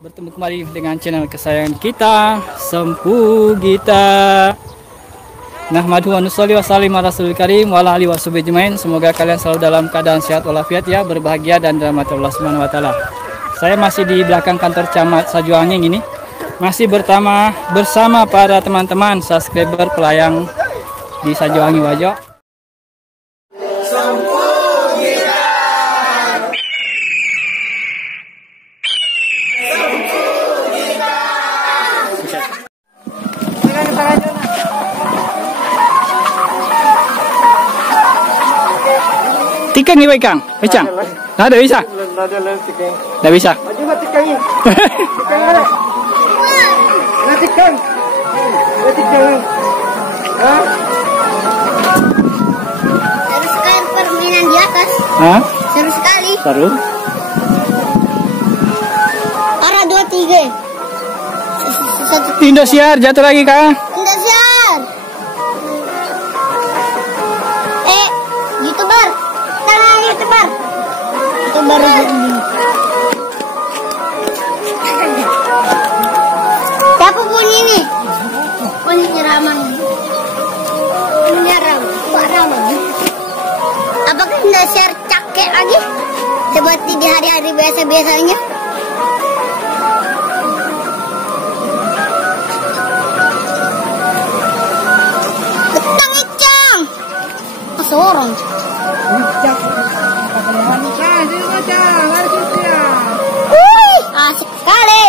Bertemu kembali dengan channel kesayangan kita, Sempu Gita. Nahmadu wa nusalli wa sallim ala rasulil karim wa ala alihi washabihi ajmain. Semoga kalian selalu dalam keadaan sehat walafiat ya, berbahagia dan dirahmati Allah Subhanahu wa taala. Saya masih di belakang kantor Camat Sajuanging ini. Masih bersama para teman-teman subscriber pelayang di Sajuanging Wajo. Tikang ni Kang, Icang. Ada bisa? Tidak bisa. Seru sekali permainan di atas. Hah? Seru sekali. Seru. Arah 2-3. Indosiar jatuh lagi Kang. Indosiar. YouTuber. Tangan YouTuber. YouTuber ini. Siapa bunyi ini? Bunyinya Ramang. Bunyinya Ramang. Apakah Indosiar cakek lagi? Seperti di hari-hari biasa-biasanya? Seorang asik sekali.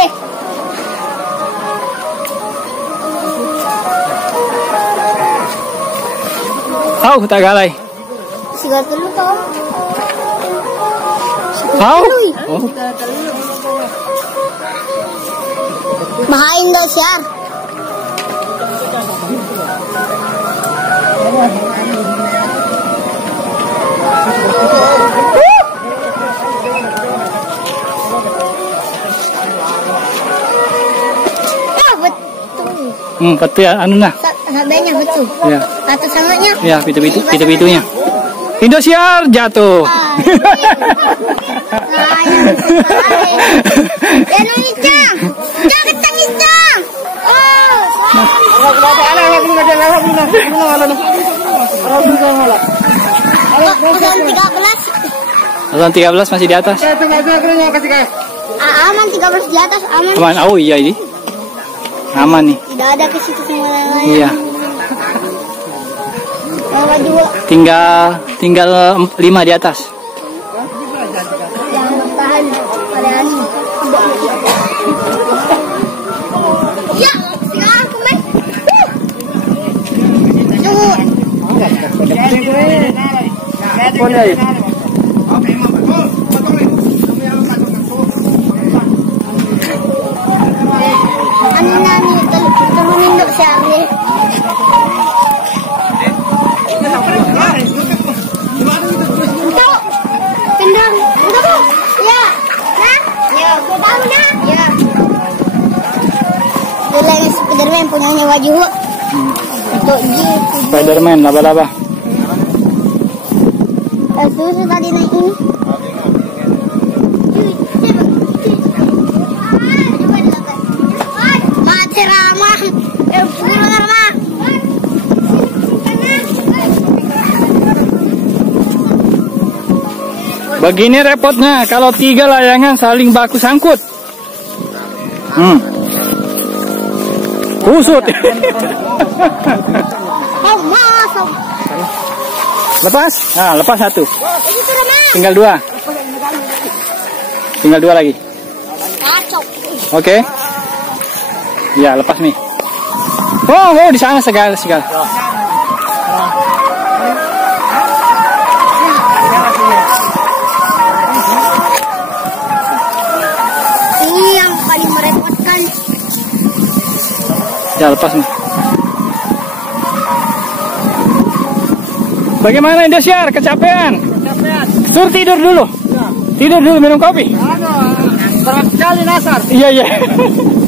Tahu tak galai? Sigat dulu tau. Tahu? Oh. Maha Indosiar. Betul ya, anu nah. Sabenya betul. Ya. Atau sangatnya? Ya, pitu-pitunya. Indosiar jatuh. Icang. Icang Icang. Aman 13 masih di atas. Aman 13 di atas, aman. Aman, oh iya ini. Aman nih. Tidak ada ke situ semua lain. Iya. Tinggal 5 di atas. Yang bertahan pada anu. Ya, sekarang komen. Turunin dok siya. Tendang, udah bu? Ya, nah, ya, tahu dah, ya. Dulu yang Spiderman punyanya wajah. Untuk Spiderman laba-laba. Susu tadi naik ini. Mati ramah, burung ramah. Begini repotnya kalau 3 layangan saling baku sangkut. Kusut. Lepas? Nah, lepas 1. Tinggal 2. Tinggal 2 lagi. Oke. Ya, lepas nih. Oh, di sana segala. Ini yang paling merepotkan. Ya, lepas nih. Bagaimana Indosiar? Kecapean? Sur tidur dulu. Tidur dulu minum kopi. Berat sekali Nasar. Iya.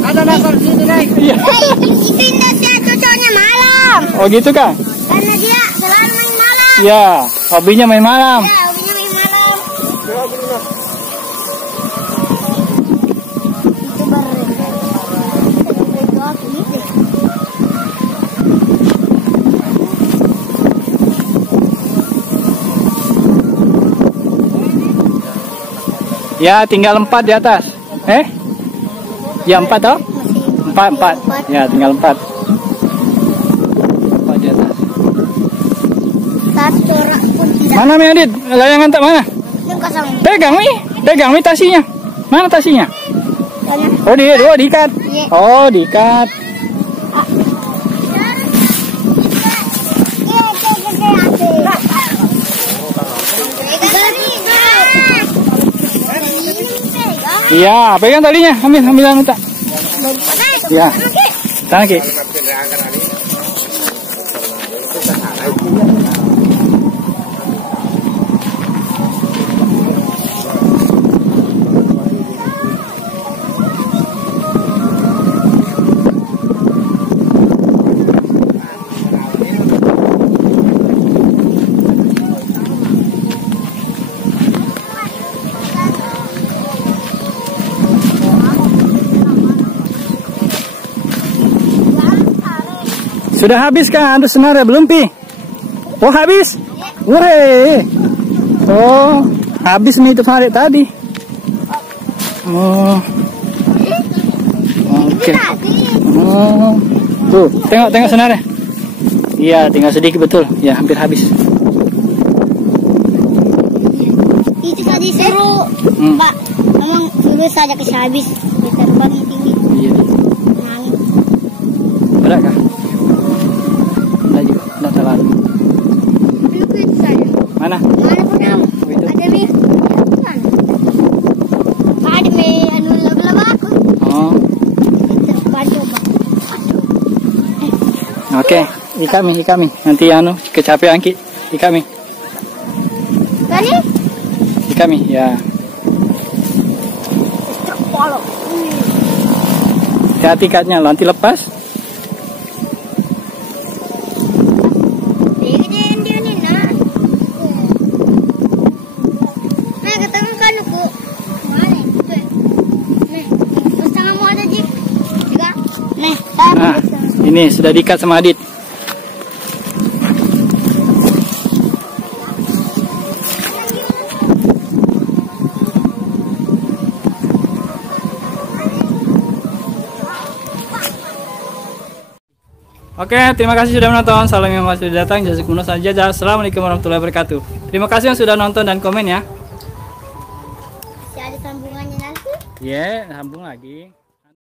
Ada Nasar sini naik. Iya. Itu Indosiar cocoknya malam. Oh gitu Kang? Karena dia selalu main malam. Iya, hobinya main malam. Ya, hobinya main malam. Ya, tinggal 4 di atas. Ya 4 toh? 4. Ya, tinggal 4. 4 di atas. Satu rak pun tidak. Mana Mi Adit? Layangan tak mana? Yang kosong. Pegang Mi tasinya. Mana tasinya? Sana. Oh, diikat. Iya. Oh, diikat. Iya, pegang talinya. Ambil anu tak. Ya. Tangan Ki. Sudah habis kan? Aduh senarnya belum Pi? Oh habis? Wure. Oh habis nih itu Farid tadi. Oh. Oke. Oh. Tuh tengok senarnya. Iya tinggal sedikit betul. Ya hampir habis. Itu tadi suruh Pak. Memang suruh saja ke habis. Terbang tinggi. Iya. Nangis. Berat kah? Enggak terlalu. Peluk itu saja. Mana? Mana pun kamu? Itu. Ada Mi. Ada Mi. Anu lagu-lagu aku. Oh. Kita coba. Oke. Ikami. Nanti anu kecapean Ki. Ikami. Tadi? Ikami ya. Polo. Hati ikatnya nanti lepas. Dia ni nak. Nah, ketemu kan aku. Mana? Nih, terus tanganmu ada Ji. Juga. Nih, Nah, ini sudah diikat sama Adit. Oke, terima kasih sudah menonton. Salam yang masih datang. Jazakumullah saja. Assalamualaikum warahmatullahi wabarakatuh. Terima kasih yang sudah nonton dan komen ya. masih ada sambungannya nanti. Ya, sambung lagi.